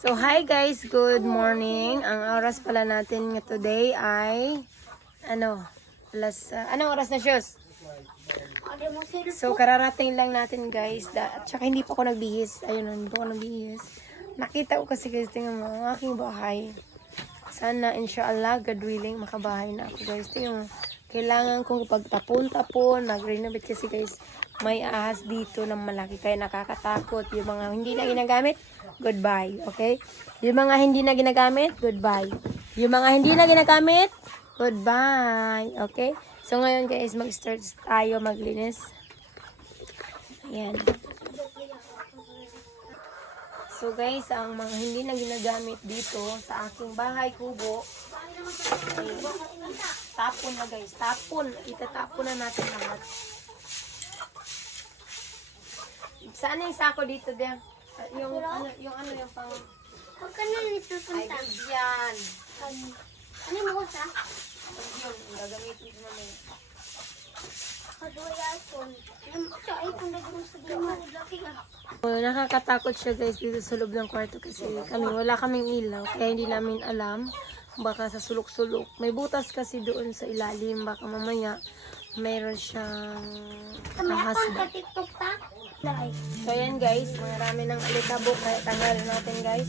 So, hi guys, good morning. Ang oras pala natin nga today ay, ano, alas, ah, anong oras na shoes? So, kararating lang natin guys. Da, at saka hindi pa ako nagbihis. Ayun, hindi pa ako nagbihis. Nakita ko kasi guys, tingnan mo, ang aking bahay. Sana, inshallah, God willing, makabahay na ako guys. Tingnan mo, kailangan kong pagtapon-tapon, mag-renovate kasi guys, may ahas dito na malaki kaya nakakatakot. Yung mga hindi na ginagamit, goodbye. Okay? Yung mga hindi na ginagamit, goodbye. Yung mga hindi na ginagamit, goodbye. Okay? So ngayon guys, mag-start tayo maglinis. Ayan. So guys, ang mga hindi na ginagamit dito sa aking bahay kubo, tapon na guys. Tapon. Itatapon na natin lahat. Saan yung sako dito, Dem? Ah, Yung ano, yung ano, yung pang... Huwag ka na nito Ay, yan. Ano mo ko sa? Yun, gagamitin ko mamaya. Oh, nakakatakot siya guys dito sa loob ng kwarto kasi kami wala kaming ilaw kaya hindi namin alam baka sa sulok-sulok. May butas kasi doon sa ilalim baka mamaya mayroon siyang ahas ba. So yan guys, marami ng alikabok kaya tanggalin natin guys.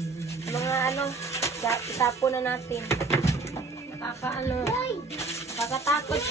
Mga ano, ya- itapo na natin. Nakaka ano, nakakatakot.